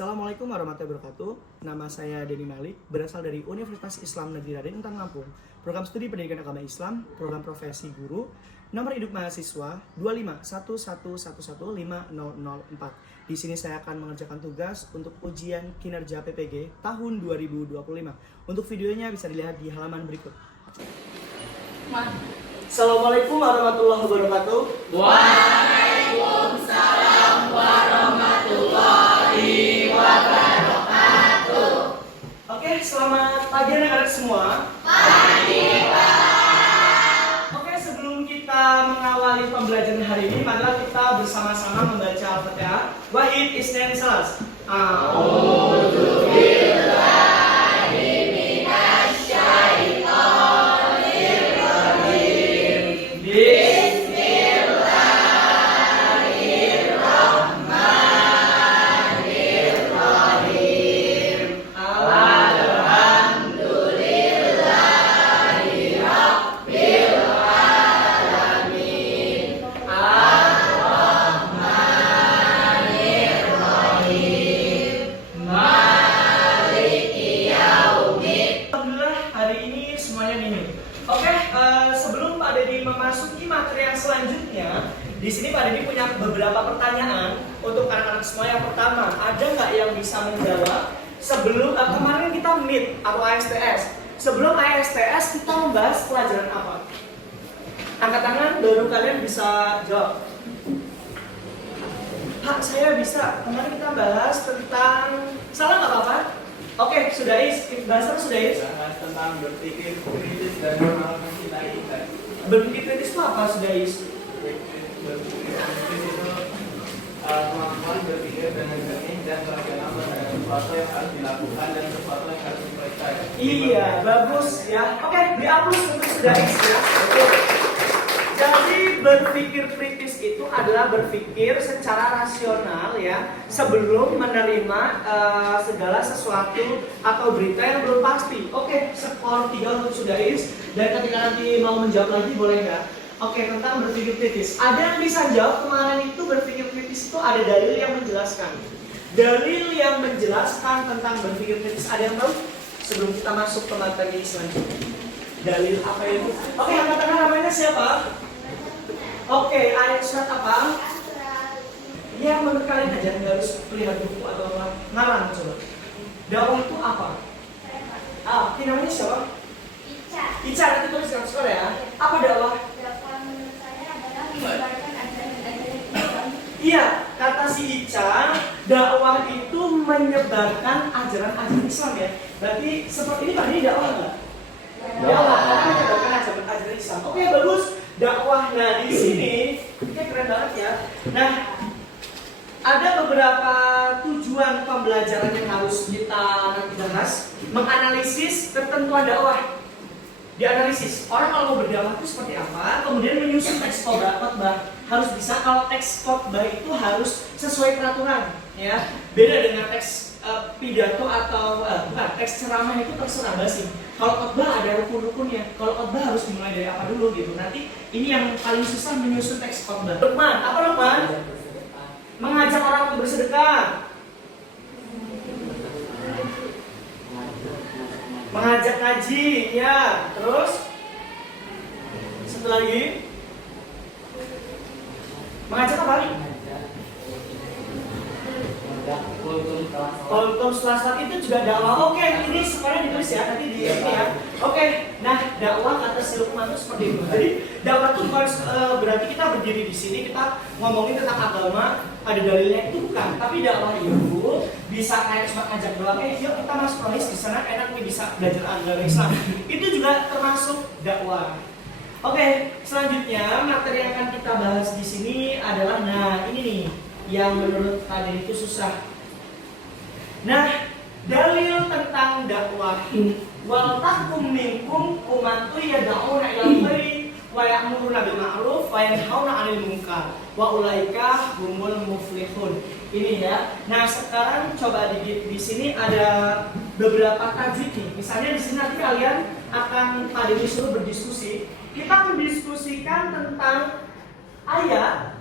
Assalamualaikum warahmatullahi wabarakatuh. Nama saya Denny Malik, berasal dari Universitas Islam Negeri Raden Intan Lampung. Program Studi Pendidikan Agama Islam, Program Profesi Guru, nomor induk mahasiswa 25111150004. Di sini saya akan mengerjakan tugas untuk ujian kinerja PPG tahun 2025. Untuk videonya bisa dilihat di halaman berikut. Assalamualaikum warahmatullahi wabarakatuh. Waalaikumsalam warahmatullahi wabarakatuh. Oke, selamat pagi anak-anak semua. Pagi, Pak. Oke, sebelum kita mengawali pembelajaran hari ini, marilah kita bersama-sama membaca Al-Fatihah. Wahid Isnin Salas. Sebelum Pak Dedi memasuki materi yang selanjutnya, di sini Pak Dedi punya beberapa pertanyaan untuk anak-anak semua. Yang pertama, ada nggak yang bisa menjawab sebelum kemarin kita meet atau ASTS? Sebelum ASTS kita membahas pelajaran apa? Angkat tangan, baru kalian bisa jawab. Pak, saya bisa. Kemarin kita bahas tentang salah nggak apa-apa? Oke, sudah bahas apa sudah Bahas tentang berpikir kritis dan mengenal mencintai ikan. Berpikir kritis itu apa sudah Berpikir kritis itu kemampuan berpikir dengan jernih dan rasional terhadap sesuatu yang harus dilakukan dan sesuatu yang harus diperiksa. Iya, bagus ya. Oke, dihapus untuk sudah ya. Betul. Jadi berpikir kritis itu adalah berpikir secara rasional ya, sebelum menerima segala sesuatu atau berita yang belum pasti. Oke, skor 3 untuk Sudais. Dan ketika nanti mau menjawab lagi boleh nggak? Oke, tentang berpikir kritis. Ada yang bisa jawab kemarin itu berpikir kritis itu ada dalil yang menjelaskan. Dalil yang menjelaskan tentang berpikir kritis, ada yang tahu? Sebelum kita masuk ke materi selanjutnya. Dalil apa itu? Oke, angkat tangan, namanya siapa? Oke, ayat surat apa? Ya, menurut kalian aja, nggak harus lihat buku atau apa. Ngarang coba. Dakwah itu apa? Ini namanya siapa? Ica, nanti tulis dengan skor ya. Apa dakwah? Dakwah menurut saya adalah menyebarkan ajaran-ajaran Islam. Iya, kata si Ica, dakwah itu menyebarkan ajaran-ajaran Islam ya. Berarti seperti ini tadi dakwah nggak? Dakwah, menyebarkan ajaran Islam. Oke, bagus. Dakwah. Nah, di sini ini keren banget ya. Nah, ada beberapa tujuan pembelajaran yang harus kita nanti bahas. Menganalisis ketentuan dakwah. Dianalisis, orang kalau mau berdakwah itu seperti apa, kemudian menyusun teks khotbah. Harus bisa, kalau teks khotbah itu harus sesuai peraturan ya. Beda dengan teks pidato atau bukan, teks ceramah itu terserah basi. Kalau khotbah ada rukun-rukunnya. Kalau khotbah harus dimulai dari apa dulu gitu. Nanti ini yang paling susah menyusun teks khotbah. Lukman, apa Lukman? Mengajak orang untuk bersedekah. Mengajak ngaji, ya. Terus satu lagi. Mengajak apa? Kultum setelah itu juga dakwah. Oke, ini semuanya ditulis ya, nanti di ini ya. Oke, nah dakwah kata si Lukman itu seperti itu. Jadi dakwah itu bukan berarti kita berdiri di sini kita ngomongin tentang agama, ada dalilnya, itu bukan. Tapi dakwah itu bisa kayak cuma ngajak doang. Yuk kita masuk nolis di sana enak nih bisa belajar agama Islam. Itu juga termasuk dakwah. Oke, selanjutnya materi yang akan kita bahas di sini adalah ini nih yang menurut kalian itu susah. Nah, dalil tentang dakwah. Wal takum minkum ummatu yad'una ilal khairi wa ya'muruna bil ma'ruf wa yanhauna 'anil munkar wa ulaika humul muflihun. Ini ya. Nah, sekarang coba di sini ada beberapa tajwid nih. Misalnya di sini nanti kalian akan pada disuruh berdiskusi. Kita mendiskusikan tentang ayat,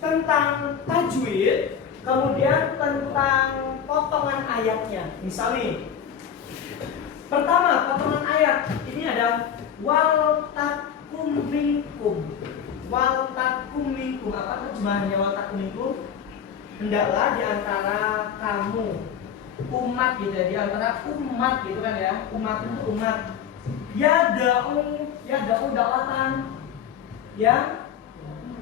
tentang tajwid, kemudian tentang pokok ayatnya. Misal nih, pertama potongan ayat ini ada wal takum minkum. Wal takum minkum, apa terjemahannya wal takum minkum? Hendaklah di antara kamu, umat gitu ya, di antara umat gitu kan ya. Umat itu umat. Ya da'u dakwatan yang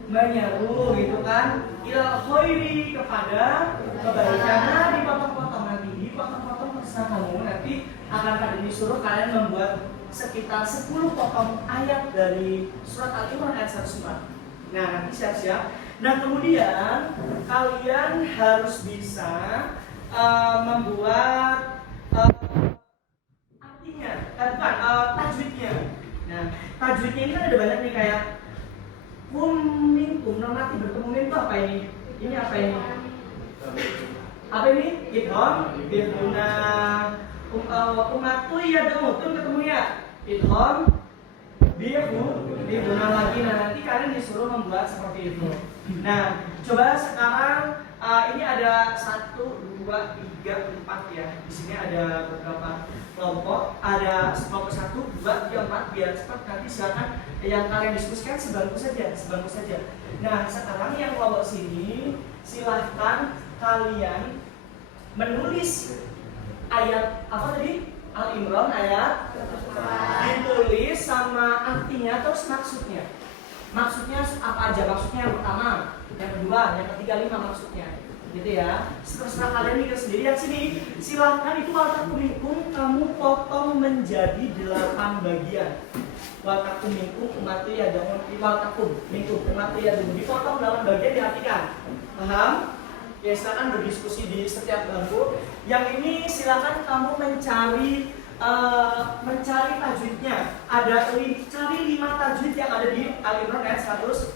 menyeru gitu kan, ilal khairi, kepada kebaikan. Nah, dipotong-potong nanti, dipotong-potong terserah kamu. Nanti akan ada disuruh kalian membuat sekitar 10 potong ayat dari surat Al-Imran ayat 104. Nah, nanti siap-siap. Nah, kemudian kalian harus bisa membuat artinya, tajwidnya. Nah, tajwidnya ini kan ada banyak nih, kayak minkum, normatif bertemu min itu apa ini? Ini apa ini? Apa ini? Idgham, biduna, umatu ya demutun ketemu ya. Idgham, biduna lagi. Nah, nanti kalian disuruh membuat seperti itu. Nah, coba sekarang ini ada 1, 2, 3, 4 ya. Di sini ada beberapa kelompok, ada kelompok 1, 2, 3, 4, biar cepat. Nanti silakan yang kalian diskusikan sebangku saja. Nah, sekarang yang kelompok sini silahkan kalian menulis ayat apa tadi? Al-Imran ayat, ditulis sama artinya terus maksudnya. Maksudnya apa aja? Maksudnya yang pertama, yang kedua, yang ketiga, 5 maksudnya. Gitu ya. Terserah kalian mikir sendiri. Yang sini silahkan itu wal minkum kamu potong menjadi 8 bagian. Wal minkum umatu ya jangan wal minkum umatu ya dipotong 8 bagian, diartikan. Paham? Ya, silakan berdiskusi di setiap bangku. Yang ini silakan kamu mencari tajwidnya. Cari 5 tajwid yang ada di Al-Imran ayat 105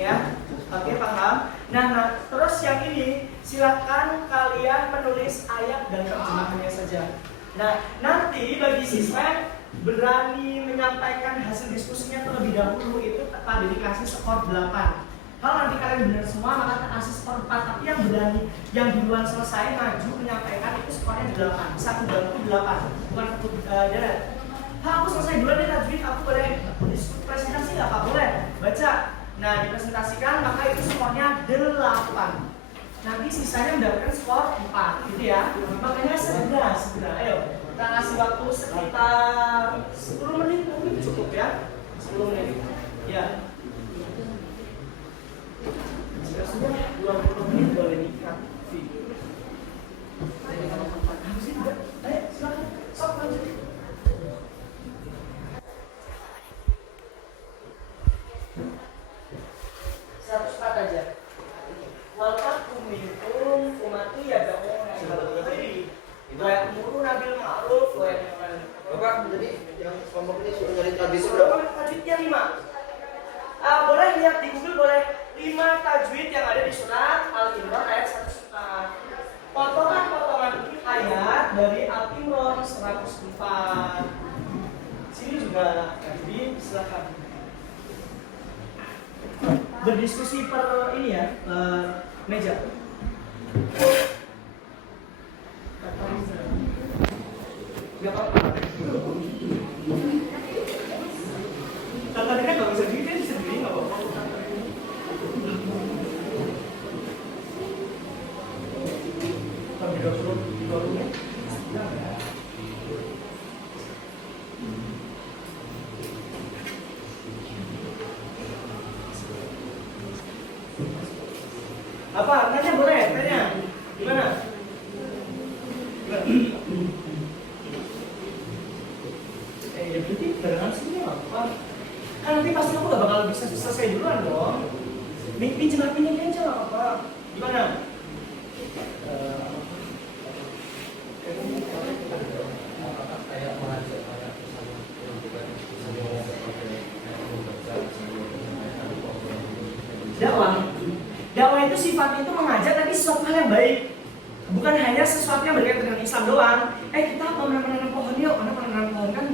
ya. Oke, paham? Nah, terus yang ini silakan kalian menulis ayat dan terjemahannya saja. Nah, nanti bagi siswa berani menyampaikan hasil diskusinya terlebih dahulu itu pada dikasih skor 8. Kalau nanti kalian benar semua maka kasih skor 4. Tapi yang berani, yang duluan selesai maju menyampaikan itu skornya 8. Satu bangku 8, bukan satu deret. Aku selesai duluan nih tajwid, aku boleh presentasi nggak Pak? Boleh baca. Nah, dipresentasikan maka itu skornya 8. Nanti sisanya mendapatkan skor 4 gitu ya. Makanya segera. Ayo, kita kasih waktu sekitar 10 menit mungkin cukup ya. 10 menit. Ya. Jika sudah 20 menit boleh dikat video. Habis itu ayo silakan. Sok lanjut. Aja. Waltakum minkum umatu yad'una ilal khairi wa ya'muruna bil ma'ruf wa yanhauna 'anil munkar. Bapak, jadi yang kelompok ini sudah nyari tajwid berapa? Tajwidnya 5. Boleh lihat di Google, boleh 5 tajwid yang ada di surat Al-Imran ayat 104. Potongan-potongan ayat dari Al-Imran 104. Sini juga jadi silakan berdiskusi per ini ya, meja. Gak apa-apa. Tadi kan gak bisa diri, bisa diri gak apa-apa. Tapi gak suruh di warungnya. Apa? Tanya boleh? Tanya. Gimana? Ya berarti barengan sini apa? Kan nanti pasti kamu gak bakal bisa selesai duluan dong. Pinjam HP-nya dia aja apa? Gimana? Dakwah itu sifatnya itu mengajak tapi sesuatu hal yang baik, bukan hanya sesuatu yang berkaitan dengan Islam doang. Kita mau menanam pohon yuk, karena menanam pohon kan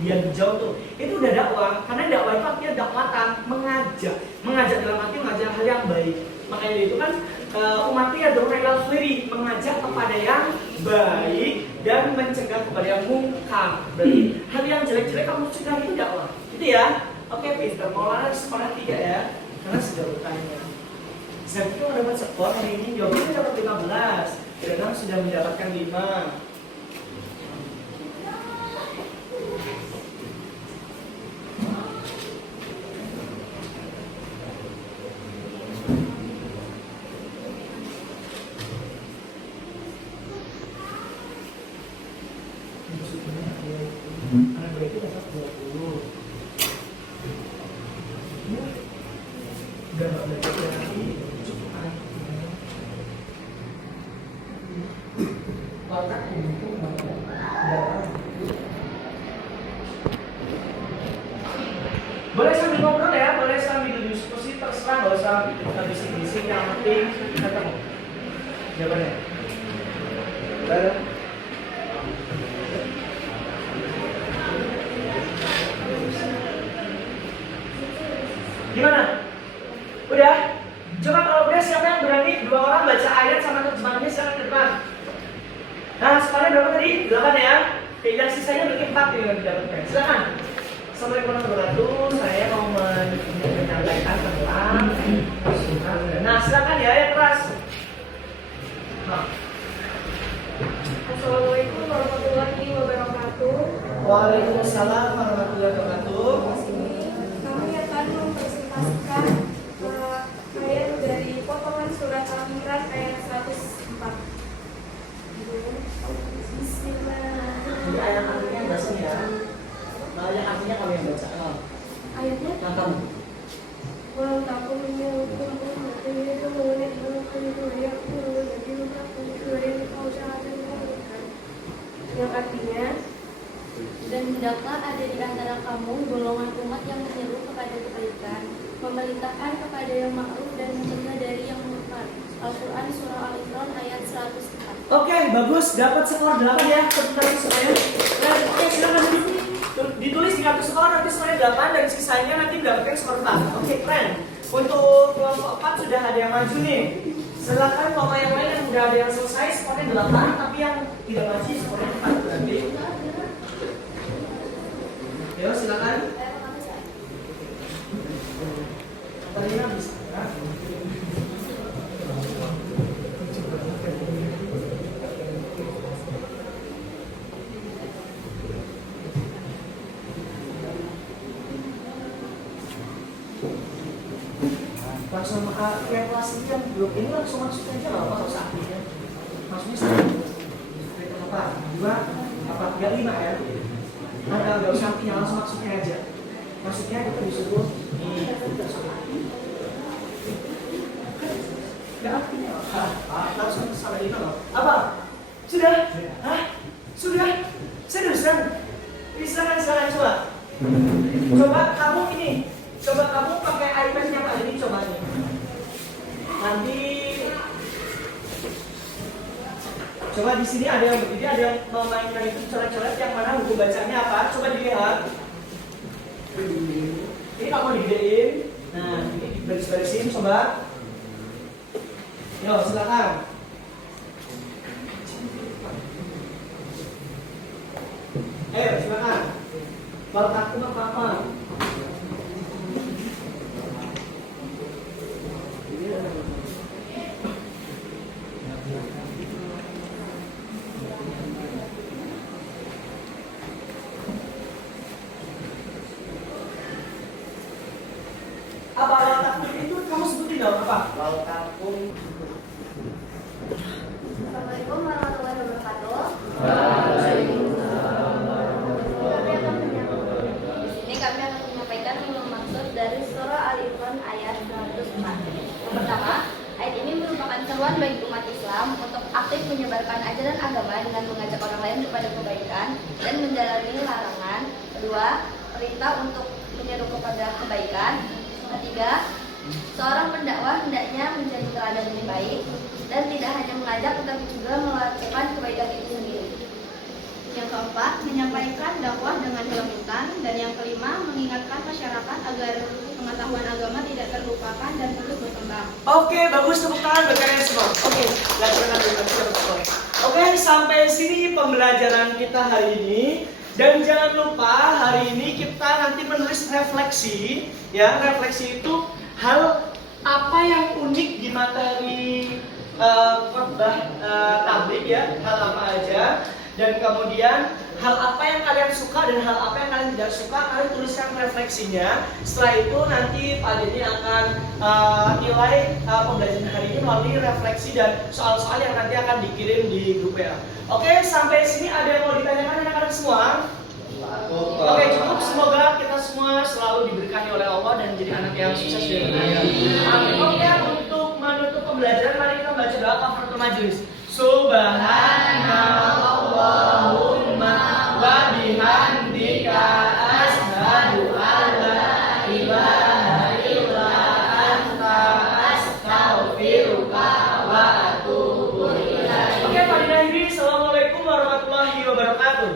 biar jauh tuh. Itu udah dakwah, karena dakwah itu artinya dakwatan, mengajak dalam arti mengajak hal yang baik. Makanya itu kan umatnya adalah ilal khairi, mengajak kepada yang baik dan mencegah kepada yang mungkar. Berarti hal yang jelek-jelek kamu cegah itu dakwah. Gitu ya. Oke, pinter. Maulana sekolah 3 ya. Karena sudah bertanya. Zaki mau dapat skor hari ini, jawabnya dapat 15. Danang sudah mendapatkan 5. Karena berarti dapat 20. Udah nggak belajar lagi, cukup boleh sambil ngobrol ya, boleh sambil diskusi, terserah, nggak usah bisik-bisik, yang penting ketemu. Jawabannya. Baik. Gimana? Udah? Coba kalau udah siapa yang berani 2 orang baca ayat sama terjemahannya silakan ke depan. Nah, skornya berapa tadi? 8 ya? Oke, yang sisanya berarti 4 yang didapatkan. Silakan. Assalamualaikum warahmatullahi wabarakatuh. Saya mau menyampaikan tentang nah, silakan ya, yang keras. Nah. Assalamualaikum warahmatullahi wabarakatuh. Waalaikumsalam warahmatullahi wabarakatuh. Kami akan mempresentasikan ayat dari potongan surat Al-Imran ayat 104. Bismillahirrahmanirrahim. Ini ayat artinya bahasa ya. Ayat artinya kamu yang baca. Ayatnya Nah, kamu. yang artinya, dan hendaklah ada di antara kamu golongan umat yang menyeru kepada kebaikan, memerintahkan kepada yang ma'ruf dan mencegah dari yang munkar. Al-Quran Surah Al-Imran ayat 104. Oke, bagus. Dapat skor 8 ya. Tentang semuanya. Nah, oke, silakan ditulis di kartu skor nanti semuanya 8 dan sisanya nanti mendapatkan skor 4. Oke, keren. Untuk kelompok 4 sudah ada yang maju nih. Silakan kelompok yang lain yang sudah ada yang selesai skornya 8, tapi yang tidak maju skornya 4 berarti. Ayo, silakan. Terima bisa. Langsung kayak kelas ini yang belum ini langsung masuk aja nggak apa harus aktifnya maksudnya apa 2 apa 3 5 ya nggak usah aktifnya langsung masuknya aja maksudnya kita disuruh nggak aktifnya langsung sampai ini loh apa sudah sudah seriusan silakan coba kamu ini coba kamu pakai iPad-nya Pak Jadi coba nih. Nanti coba di sini ada yang begini, ada yang memainkan itu coret-coret yang mana buku bacanya apa? Coba dilihat. Ini kamu digedein. Nah, ini dibaris-barisin coba. Yo, silakan. Ayo, silakan. Baltaku apa? Apa baltaku itu kamu sebutin dong apa? Baltaku. Assalamualaikum warahmatullahi wabarakatuh. Di sini kami akan menyampaikan maksud dari surah Al-Imran ayat 104. Yang pertama, ayat ini merupakan seruan bagi umat Islam untuk aktif menyebarkan ajaran agama dengan mengajak orang lain kepada kebaikan dan menjalani larangan. Kedua, perintah untuk menyeru kepada kebaikan. Ketiga, seorang pendakwah hendaknya menjadi teladan yang baik dan tidak hanya mengajak tetapi juga melakukan kebaikan itu sendiri. Yang keempat, menyampaikan dakwah dengan kelembutan. Dan yang kelima, mengingatkan masyarakat agar pengetahuan agama tidak terlupakan dan terus berkembang. Oke, bagus, tepuk tangan buat kalian semua. Oke, lakukan dulu. Oke, sampai sini pembelajaran kita hari ini. Dan jangan lupa hari ini kita nanti menulis refleksi. Ya, refleksi itu hal apa yang unik di materi khotbah tabligh ya, hal apa aja. Dan kemudian hal apa yang kalian suka dan hal apa yang kalian tidak suka, kalian tuliskan refleksinya. Setelah itu nanti Pak Denny akan nilai pembelajaran hari ini melalui refleksi dan soal-soal yang nanti akan dikirim di grup WA. Oke, sampai sini ada yang mau ditanyakan anak-anak semua? Oke, cukup. Semoga kita semua selalu diberkati oleh Allah dan menjadi anak yang sukses dan bahagia. Amin. Oke, untuk menutup pembelajaran mari kita baca doa kafaratul majelis. Subhanallahumma wa bihamdika asyhadu an la ilaha illa anta astaghfiruka wa atubu ilaik. Oke, Pak Dinahiri, assalamualaikum warahmatullahi wabarakatuh.